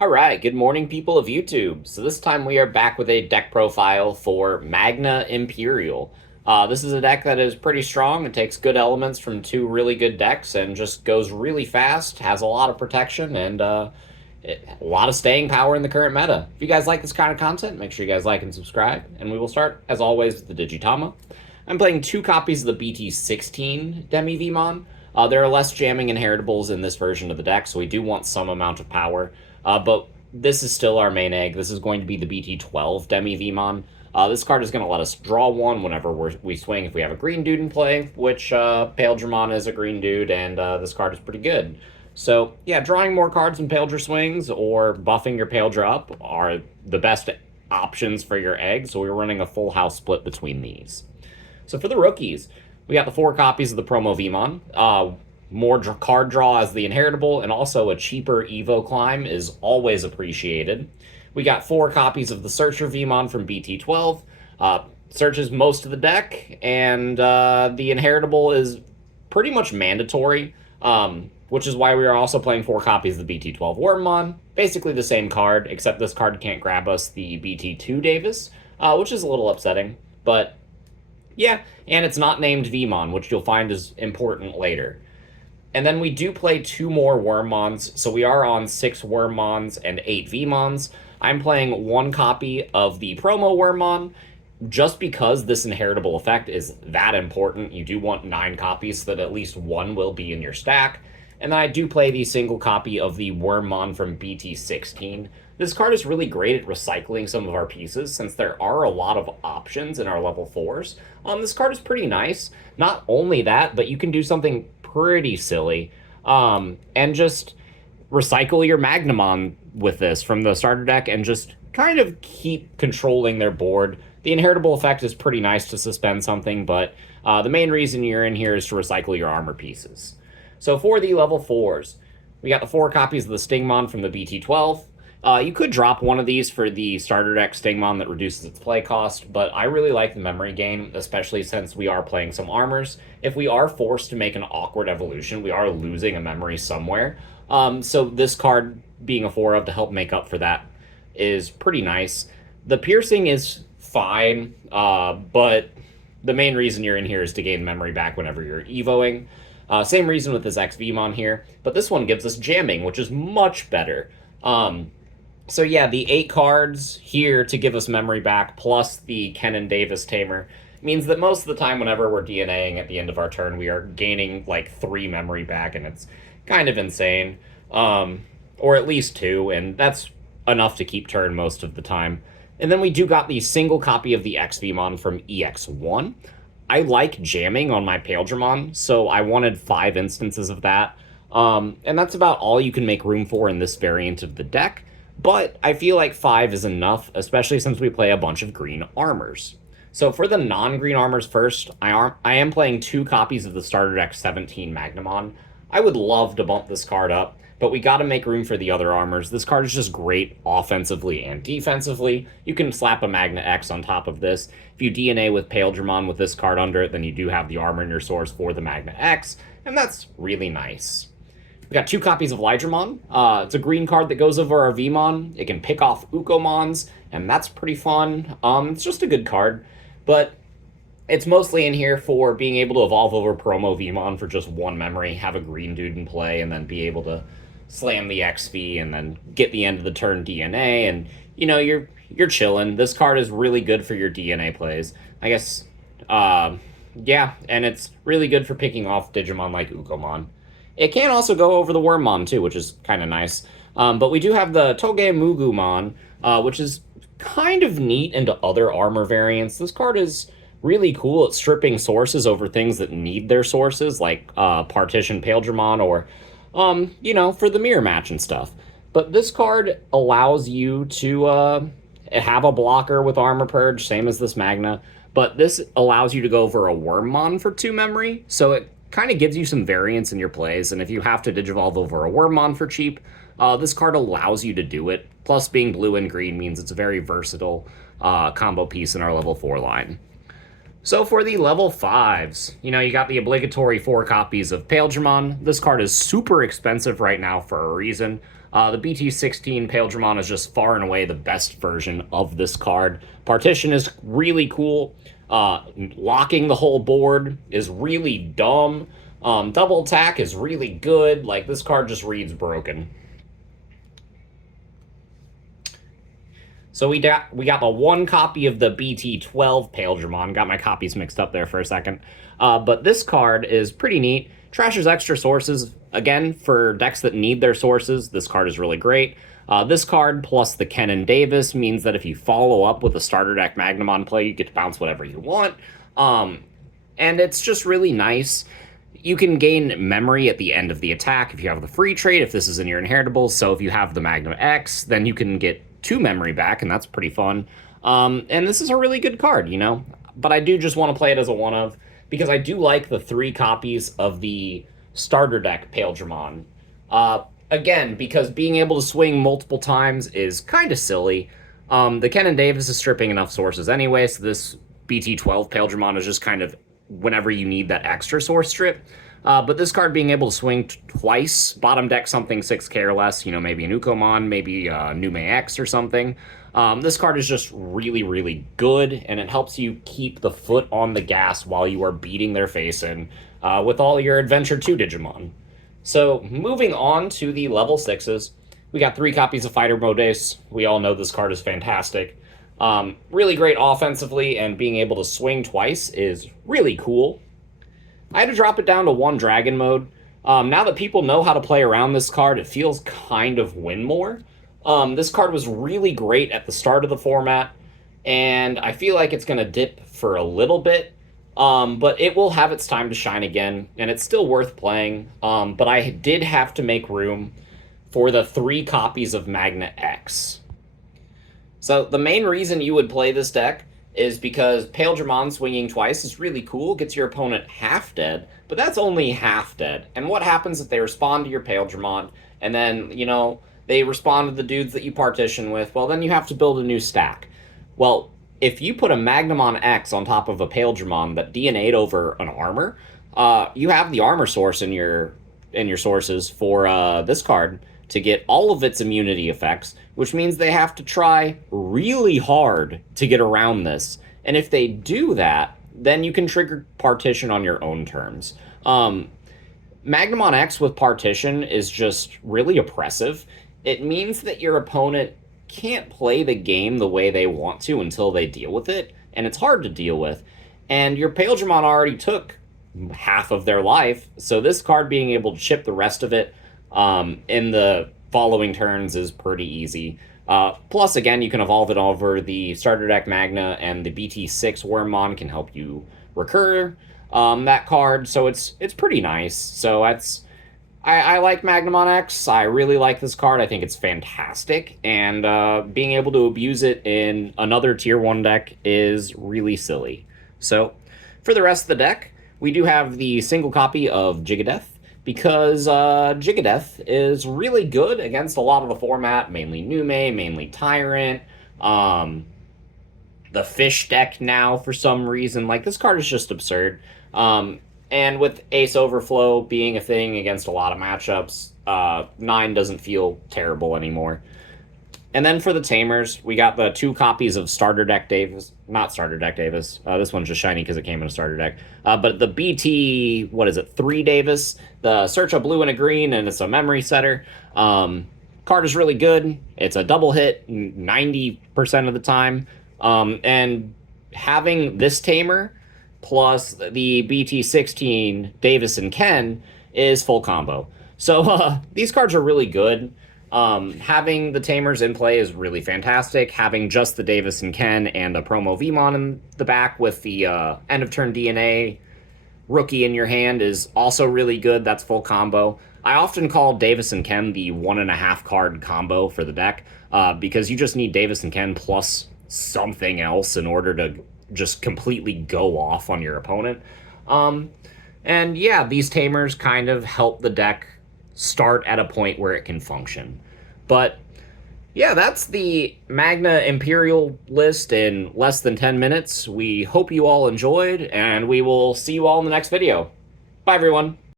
Alright, good morning people of YouTube. So this time we are back with a deck profile for Magna Imperial. This is a deck that is pretty strong. It takes good elements from two really good decks and just goes really fast, has a lot of protection, and a lot of staying power in the current meta. If you guys like this kind of content, make sure you guys like and subscribe, and we will start, as always, with the Digitama. I'm playing two copies of the BT16 Digimon. There are less jamming inheritables in this version of the deck, so we do want some amount of power. But this is still our main egg. This is going to be the Bt12 Digimon. This card is going to let us draw one whenever we swing if we have a green dude in play, which Imperialdramon is a green dude, and this card is pretty good. So, yeah, drawing more cards in Paildra swings or buffing your Paildra up are the best options for your egg, so we're running a full house split between these. So for the rookies, we got the 4 copies of the Promo Vmon. More card draw as the inheritable, and also a cheaper Evo climb is always appreciated. We got 4 copies of the Searcher Vmon from BT12. Searches most of the deck, and the inheritable is pretty much mandatory, which is why we are also playing 4 copies of the BT12 Wormmon. Basically the same card, except this card can't grab us the BT2 Davis, which is a little upsetting, but yeah, and it's not named Vmon, which you'll find is important later. And then we do play 2 more Wormmons, so we are on 6 Wormmons and 8 Vmons. I'm playing 1 copy of the Promo Wormmon, just because this inheritable effect is that important. You do want 9 copies so that at least 1 will be in your stack. And then I do play the single copy of the Wormmon from Bt16. This card is really great at recycling some of our pieces, since there are a lot of options in our level 4s. This card is pretty nice. Not only that, but you can do something pretty silly, and just recycle your Magnamon with this from the starter deck and just kind of keep controlling their board. The inheritable effect is pretty nice to suspend something, but the main reason you're in here is to recycle your armor pieces. So for the level 4s, we got the 4 copies of the Stingmon from the BT12. You could drop one of these for the starter deck Stingmon that reduces its play cost, but I really like the memory gain, especially since we are playing some armors. If we are forced to make an awkward evolution, we are losing a memory somewhere. So this card being a 4 of to help make up for that is pretty nice. The piercing is fine, but the main reason you're in here is to gain memory back whenever you're evoing. Same reason with this XVmon here, but this one gives us jamming, which is much better. So yeah, the 8 cards here to give us memory back, plus the Kenan Davis Tamer, means that most of the time whenever we're DNAing at the end of our turn, we are gaining like 3 memory back, and it's kind of insane. Or at least 2, and that's enough to keep turn most of the time. And then we do got the single copy of the XVmon from EX1. I like jamming on my Imperialdramon, so I wanted 5 instances of that. And that's about all you can make room for in this variant of the deck. But I feel like 5 is enough, especially since we play a bunch of green armors. So for the non-green armors first, I am playing 2 copies of the starter deck 17 Magnamon. I would love to bump this card up, but we gotta make room for the other armors. This card is just great offensively and defensively. You can slap a Magna X on top of this. If you DNA with Imperialdramon with this card under it, then you do have the armor in your source for the Magna X, and that's really nice. We got 2 copies of Lydramon. It's a green card that goes over our Vmon. It can pick off Ukomons, and that's pretty fun. It's just a good card, but it's mostly in here for being able to evolve over Promo Vmon for just 1 memory, have a green dude in play, and then be able to slam the XV and then get the end of the turn DNA, and you know, you're chilling. This card is really good for your DNA plays. I guess, yeah, and it's really good for picking off Digimon like Ukomon. It can also go over the Wormmon too, which is kind of nice. But we do have the Toge Mugumon, which is kind of neat into other armor variants. This card is really cool at stripping sources over things that need their sources, like Partition Imperialdramon or, you know, for the mirror match and stuff. But this card allows you to have a blocker with Armor Purge, same as this Magna. But this allows you to go over a Wormmon for 2 memory, so it kind of gives you some variance in your plays, and if you have to Digivolve over a Wormmon for cheap, this card allows you to do it. Plus, being blue and green means it's a very versatile combo piece in our level 4 line. So for the level 5s, you know, you got the obligatory 4 copies of Imperialdramon. This card is super expensive right now for a reason. The Bt16 Imperialdramon is just far and away the best version of this card. Partition is really cool. Locking the whole board is really dumb. Double attack is really good. Like, this card just reads broken. So we got the one copy of the Bt12 Imperialdramon. Got my copies mixed up there for a second. But this card is pretty neat. Trashes extra sources. Again, for decks that need their sources, this card is really great. This card plus the Ken and Davis means that if you follow up with a starter deck Magnamon play, you get to bounce whatever you want. And it's just really nice. You can gain memory at the end of the attack if you have the free trade, if this is in your inheritables. So if you have the Magnum X, then you can get 2 memory back, and that's pretty fun. And this is a really good card, you know? But I do just want to play it as a one-of, because I do like the 3 copies of the starter deck Imperialdramon. Again, because being able to swing multiple times is kind of silly. The Ken and Davis is stripping enough sources anyway, so this Bt12 Imperialdramon is just kind of whenever you need that extra source strip. But this card being able to swing twice, bottom deck something 6k or less, you know, maybe an Ukomon, maybe Nume X or something. This card is just really, really good, and it helps you keep the foot on the gas while you are beating their face in with all your Adventure 2 Digimon. So, moving on to the level 6s, we got 3 copies of Fighter Mode Ace. We all know this card is fantastic. Really great offensively, and being able to swing twice is really cool. I had to drop it down to 1 Dragon Mode. Now that people know how to play around this card, it feels kind of win more. This card was really great at the start of the format, and I feel like it's going to dip for a little bit, but it will have its time to shine again, and it's still worth playing. But I did have to make room for the 3 copies of Magna X. So the main reason you would play this deck is because Imperialdramon swinging twice is really cool, gets your opponent half dead, but that's only half dead. And what happens if they respond to your Imperialdramon, and then, you know, they respond to the dudes that you partition with? Well, then you have to build a new stack. Well, if you put a Magnamon X on top of a Imperialdramon that DNA'd over an armor, you have the armor source in your sources for this card to get all of its immunity effects, which means they have to try really hard to get around this. And if they do that, then you can trigger partition on your own terms. Magnamon X with partition is just really oppressive. It means that your opponent can't play the game the way they want to until they deal with it, and it's hard to deal with. And your Imperialdramon already took half of their life, so this card being able to chip the rest of it in the following turns is pretty easy. Plus, again, you can evolve it over the starter deck Magna, and the Bt6 Wormmon can help you recur that card, so it's pretty nice. So I like Magnamon X. I really like this card. I think it's fantastic, and being able to abuse it in another Tier 1 deck is really silly. So, for the rest of the deck, we do have the single copy of Gigadeth, because Gigadeth is really good against a lot of the format, mainly Nume, mainly Tyrant, the Fish deck now for some reason. Like, this card is just absurd. And with Ace Overflow being a thing against a lot of matchups, 9 doesn't feel terrible anymore. And then for the Tamers, we got the 2 copies of Starter Deck Davis. Not Starter Deck Davis. This one's just shiny because it came in a Starter Deck. But the BT, 3 Davis. The Search a blue and a green, and it's a memory setter. Card is really good. It's a double hit 90% of the time. And having this Tamer plus the Bt16 Davis and Ken is full combo. So these cards are really good. Having the Tamers in play is really fantastic. Having just the Davis and Ken and a promo Vmon in the back with the end of turn DNA rookie in your hand is also really good. That's full combo. I often call Davis and Ken the 1.5 card combo for the deck, because you just need Davis and Ken plus something else in order to just completely go off on your opponent. And yeah, these Tamers kind of help the deck start at a point where it can function. But yeah, that's the Magna Imperial list in less than 10 minutes. We hope you all enjoyed, and we will see you all in the next video. Bye, everyone.